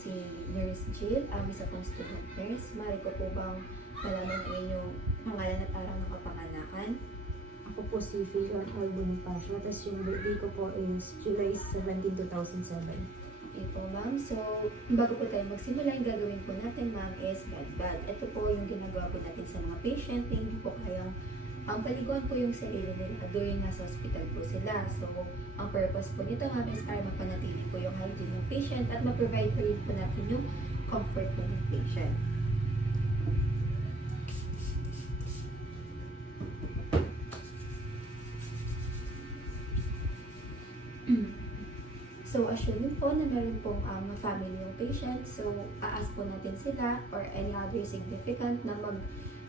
si Nurse Jill, isa pong student nurse. Maaari ko po bang malaman ang inyong pangalan at araw ng kapanganakan? Ako po si Fion L. Bonifacio, tapos yung birthday ko po is July 17, 2007. Okay po ma'am, so bago po tayo magsimula, yung gagawin po natin ma'am is bad. Ito po yung ginagawa po natin sa mga patient na hindi po kayang paliguan po yung sarili nila during nasa hospital po sila. So, ang purpose po nito ma'am is para mapanatili po yung hygiene ng patient at ma-provide po rin po natin yung comfort po ng patient. So, assuming po na meron pong family yung patient, so ask po natin sila or any other significant na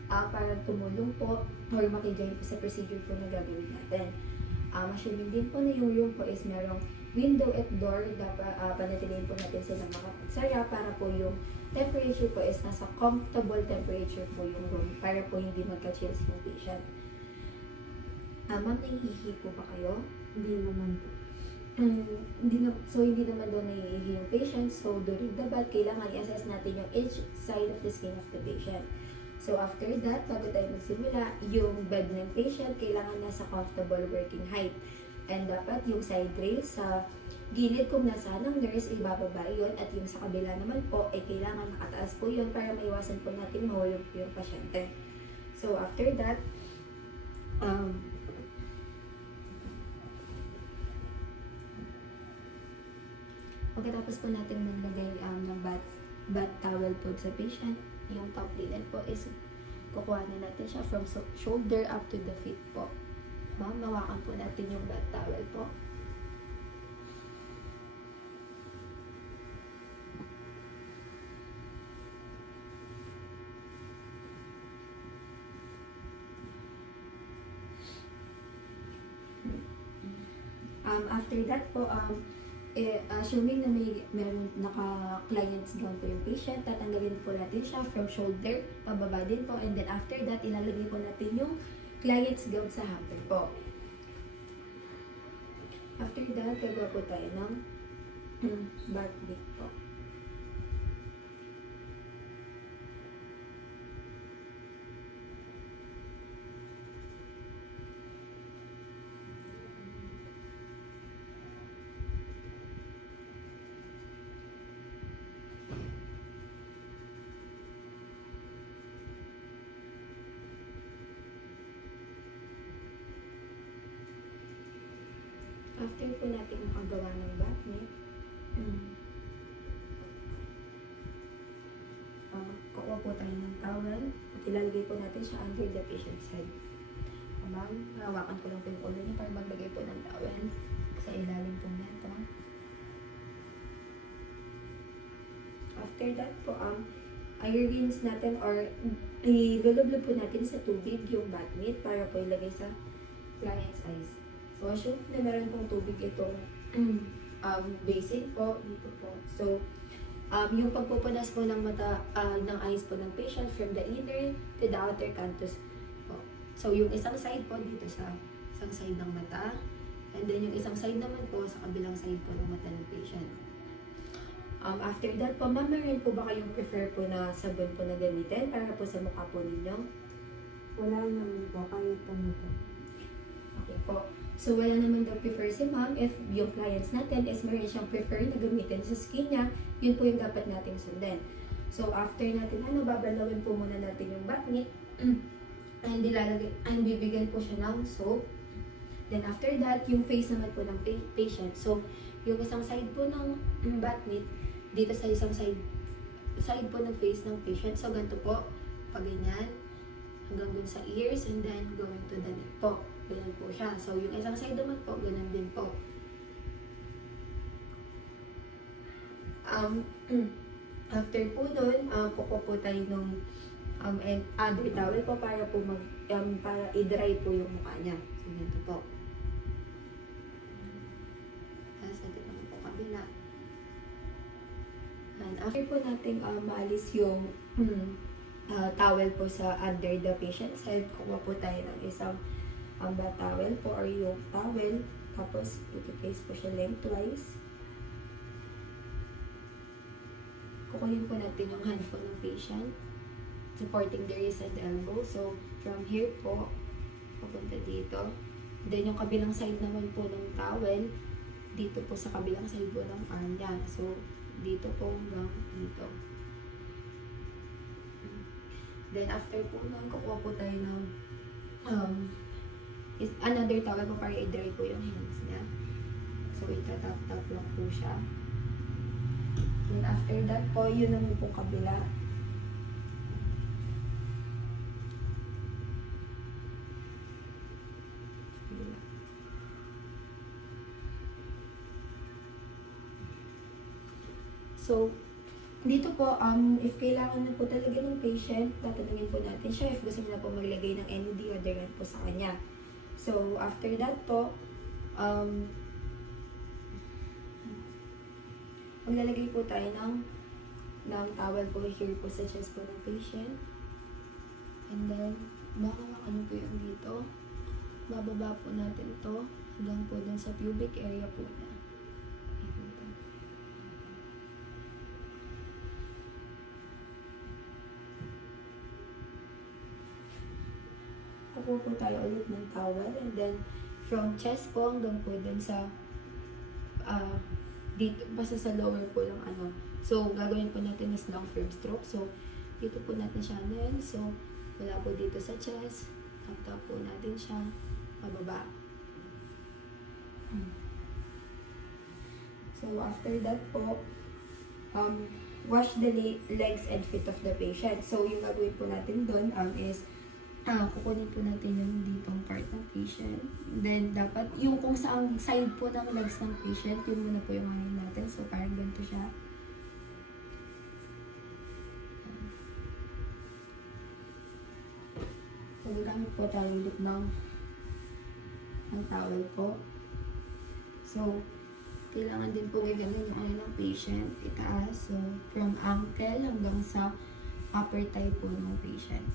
parang tumulong po or makijoin po sa procedure po na gagawin natin. Assuming din po na yung room po is merong window at door, dapat panatilihin po natin sila makapagsaya para po yung temperature po is nasa comfortable temperature po yung room para po hindi magka-chills yung patient. Ma'am, naiihi po ba kayo? Hindi naman po. Hindi naman daw naiihi yung patient. So, during the bath, kailangan i-assess natin yung each side of the skin of the patient. So, after that, bago tayo magsimula, yung bed ng patient, kailangan nasa comfortable working height. And dapat yung side rail sa gilid kung nasaan ng nurse, ibababa yun. At yung sa kabila naman po, ay kailangan nakataas po yun para maiwasan po natin mahulog po yung pasyente. So, after that, pagkatapos po natin maglagay ng bath towel po sa patient, yung top linen po is kukuha na natin siya from shoulder up to the feet po. Ma'am, hawakan po natin yung bath towel po. After that po, assuming na meron naka-client's gown po yung patient, tatanggalin po natin siya from shoulder, pababa din po, and then after that, ilalagay po natin yung client's gown sa hamper po. After that, gagawa po tayo ng back beat po. After po natin makagawa ng back knee, kukuha po tayo ng towel at ilalagay po natin siya under the patient's head. Ma'am, hawakan ko lang po yung ulo niya para maglagay po ng towel sa ilalim po nito. After that po, i-rinse natin or ilulublob po natin sa tubig yung back knee para po ilagay sa client's eyes. So, assume na meron pong tubig itong basin po, dito po. So, yung pagpupunas po ng mata, ng eyes po ng patient from the inner to the outer canthus po. So, yung isang side po dito sa isang side ng mata, and then yung isang side naman po sa kabilang side po ng mata ng patient. After that po, ma'am, meron po ba kayong prefer po na sabon po na gamitin para po sa mukha po ninyo? Wala naman po, kahit ano po. Okay po. So, wala naman daw prefer si ma'am if yung clients natin is meron siyang prefer na gamitin sa skin niya, yun po yung dapat nating sundin. So, after natin, babalawin po muna natin yung back knee and bibigyan po siya ng soap. Then, after that, yung face naman po ng patient. So, yung isang side po ng back knee, dito sa isang side po ng face ng patient. So, ganito po, pag ganyan, hanggang dun sa ears and then going to the neck po. Ganun po siya. So, yung isang side naman po, ganun din po. After po nun, kukuha po tayo ng other towel po para po para i-dry po yung mukha niya. So, ganito po. Tapos, natin naman po kabila. And after po natin maalis yung towel po sa under the patient's head, kukuha po tayo ng isang bath towel po or yung towel. Tapos, i-place po siya lengthwise. kukunin po natin yung hand po ng patient, supporting the wrist and elbow. So, from here po, papunta dito. Then, yung kabilang side naman po ng towel, dito po sa kabilang side po ng arm niya. So, dito po hanggang dito. Then, after po nun, kukuha po tayo ng another towel po para i-dry po yung hands niya. So, itatap-tap lang po siya. Then, after that po, yun naman po kabila. So, dito po, if kailangan na po talaga ng patient, tatanungin po natin siya if gusto niya po maglagay ng any deodorant po sa kanya. So, after that po, maglalagay po tayo ng towel po here po sa chest po ng patient. And then, baka ano po yung dito. Bababa po natin to hanggang po dun sa pubic area po na. Kukuha po tayo ulit ng towel and then from chest po hanggang po dun sa dito, basta sa lower po ng ano. So, gagawin po natin is long firm stroke. So, dito po natin siya nail. So, wala po dito sa chest. Tap-tap po natin siya. Pababa. So, after that po, wash the legs and feet of the patient. So, yung gagawin po natin doon is kukunin po natin yung ditong part ng patient. Then, dapat, yung kung saan side po ng legs ng patient, yun muna po yung ano natin. So, parang ganito siya. So, gagamit po tayo ulit ng towel po. So, kailangan din po gaganin yung ano ng patient, itaas. So, from ankle hanggang sa upper thigh po ng patient.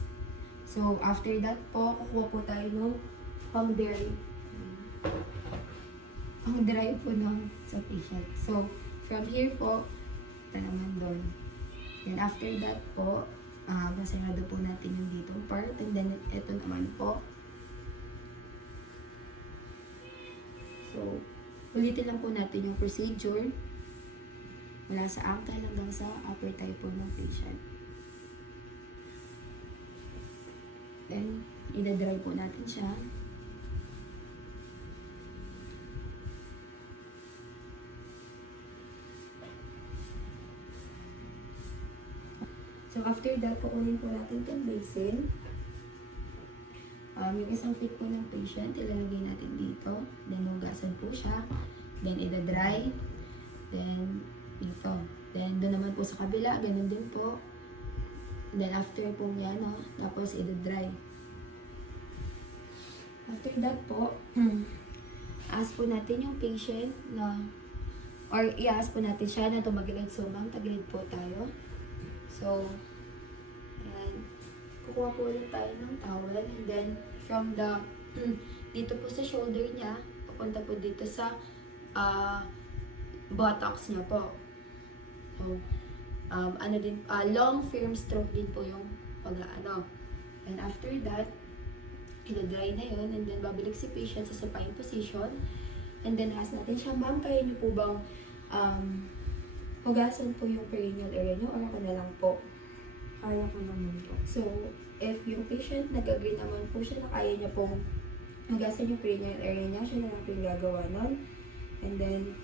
So, after that po, kukuha po tayo ng pang-dry po sa patient. So, from here po, ito naman doon. Then, after that po, masarado po natin yung ditong part. And then, ito naman po. So, ulitin lang po natin yung procedure mula sa ankle hanggang sa upper thigh po ng patient. Then, ina-dry po natin siya. So, after that, kukunin po natin itong basin. Yung isang feet po ng patient, ilalagay natin dito. Then, hugasan po siya. Then, ina-dry. Then, dito. Then, doon naman po sa kabila, ganun din po. Then, after po yan, tapos ida-dry. After that po, ask po natin yung patient na, or i-ask po natin siya na tumagilid. So, ma'am, tagilid po tayo. So, ayan. Kukuha po ulit tayo ng towel. And then, from the, dito po sa shoulder niya, papunta po dito sa buttocks niya po. So, long firm stroke din po yung pag-ano. And after that, ina-dry na yun. And then, babalik si patient sa supine position. And then, ask natin siya, ma'am, kaya niyo po bang hugasan po yung perineal area niyo or ako na lang po? Kaya ko naman po. So, if yung patient nag-agree naman po siya na kaya niya pong hugasan yung perineal area niya, siya na lang po yung gagawa nun. And then,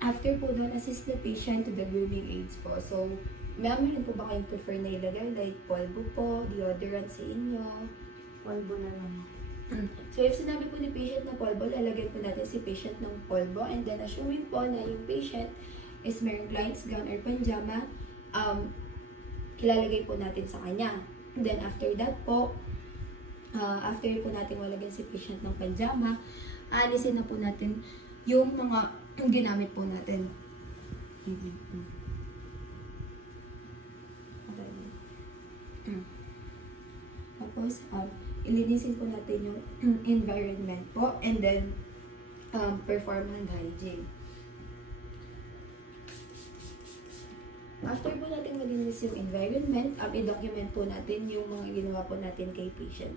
after po nun, assist the patient to the grooming aids po. So, meron po ba kayong prefer na ilagay? Like, polvo po, deodorant sa inyo? Polvo na lang. So, if sinabi po ni patient na polvo, lalagyan po natin si patient ng polvo. And then, assuming po na yung patient is merong client's gown or panjama, ilalagay po natin sa kanya. And then, after that po, after po natin walagyan si patient ng panjama, aalisin na po natin yung mga ginamit po natin. Tapos, ilinisin po natin yung environment po and then perform hand hygiene. After po natin malinis yung environment, i-document po natin yung mga ginawa po natin kay patient.